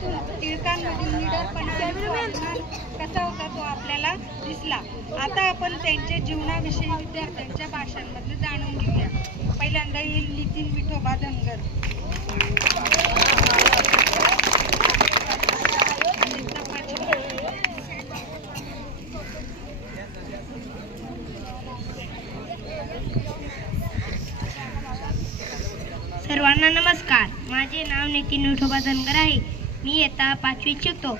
टिळकांमधील निडरपणा आणि स्वाभिमान कसा होता तो आपल्याला दिसला. आता आपण त्यांच्या जीवनाविषयी विद्यार्थ्यांच्या भाषणांमधून जाणून घेऊया. पहिल्यांदा येईल नितीन विठोबा धनगर. सर्वांना नमस्कार. माझे नाव नितीन विठोबा धनगर आहे. मी इयत्ता 5वीत शिकतो.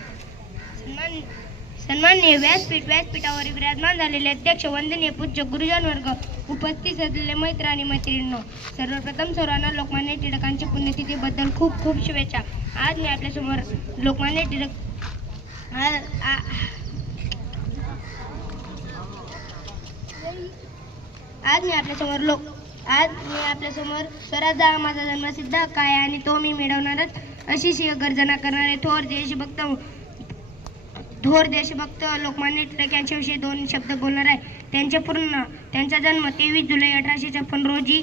सन्माननीय व्यासपीठावर विराजमान झालेले अध्यक्ष, वंदनीय पूज्य गुरुजन वर्ग, उपस्थित असलेले मित्र आणि मैत्रिणींनो, सर्वप्रथम सर्वांना लोकमान्य टिळकांच्या पुण्यतिथीबद्दल खूप खूप शुभेच्छा. आज मी आपल्यासमोर लोकमान्य टिळक आज मी आपल्यासमोर स्वराज्य हा माझा जन्मसिद्ध हक्क आहे आणि तो मी मिळवणारच अशी गर्जना करणारे थोर देशभक्त लोकमान्य टिळक यांच्याविषयी 2 शब्द बोलणार आहे. त्यांचा जन्म 23 जुलै 1856 रोजी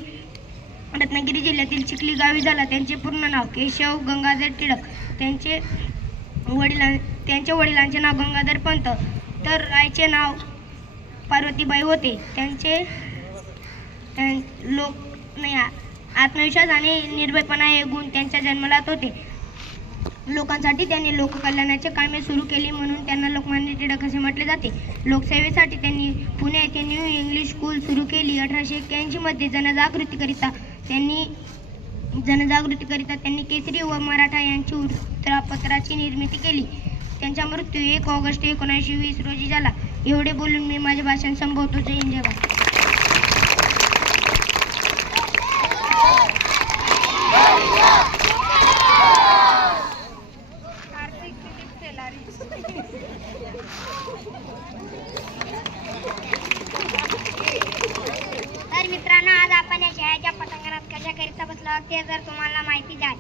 रत्नागिरी जिल्ह्यातील चिखली गावी झाला. त्यांचे पूर्ण नाव केशव गंगाधर टिळक. त्यांच्या वडिलांचे नाव गंगाधर पंत तर आईचे नाव पार्वतीबाई होते. त्यांचे आत्मविश्वास आणि निर्भयपणा हे गुण त्यांच्या जन्मलात होते. लोकांसाठी त्यांनी लोककल्याणाचे कामे सुरू केली म्हणून त्यांना लोकमान्य टिळक असे म्हटले जाते. लोकसेवेसाठी त्यांनी पुणे येथे न्यू इंग्लिश स्कूल सुरू केली. 1881 मध्ये जनजागृतीकरिता त्यांनी केसरी व मराठा यांची वृत्तपत्राची निर्मिती केली. त्यांचा मृत्यू 1 ऑगस्ट 1920 रोजी झाला. एवढे बोलून मी माझे भाषण संपवतो. जय हिंद, जय भारत. तर मित्रांनो, आज आपण या शाळेच्या पटांगणात कशाकरिता बसलो आहोत ते जर तुम्हाला माहितीच आहे.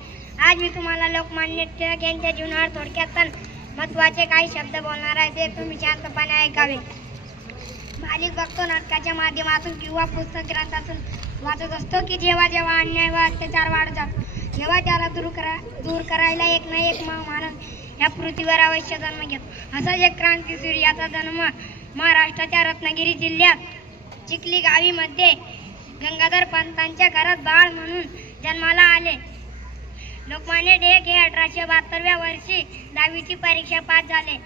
आज मी तुम्हाला लोकमान्य टिळक यांच्या जीवनावर थोडक्यात पण महत्त्वाचे काही शब्द बोलणार आहे, ते तुम्ही शांतपणे ऐकावे. मालिक बघतो, नाटकाच्या माध्यमातून किंवा पुस्तक ग्रंथातून वाचत असतो की जेव्हा जेव्हा अन्याय व अत्याचार वाढत जातो, तेव्हा त्याला दूर करायला एक ना एक माणूस या पृथ्वीवर अवश्य जन्म घेतो. असाच एक क्रांतीसूर याचा जन्म महाराष्ट्राच्या रत्नागिरी जिल्ह्यात चिखली गावीमध्ये गंगाधर पंतांच्या घरात बाळ म्हणून जन्माला आले. लोकमान्य टिळक हे 1872व्या वर्षी 10वीची परीक्षा पास झाले.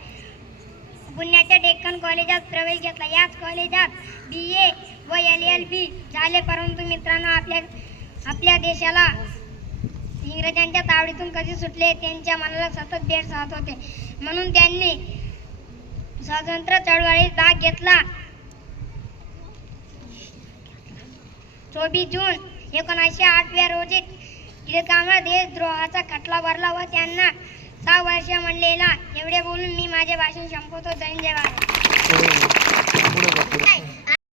पुण्याच्या डेक्कन कॉलेजात प्रवेश घेतला. याच कॉलेजात BA व LLB झाले. परंतु मित्रांनो, आपल्या देशाला इंग्रजांच्या तावडीतून कधी सुटले त्यांच्या मनाला सतत भेडसावत होते. म्हणून त्यांनी स्वातंत्र्य चळवळीत भाग घेतला. 24 जून 1908 रोजी टिळकांवर देशद्रोहाचा खटला भरला व त्यांना 6 वर्ष म्हणलेला. एवढे बोलून मी माझे भाषण संपवतो. जय हिंद, जय भारत.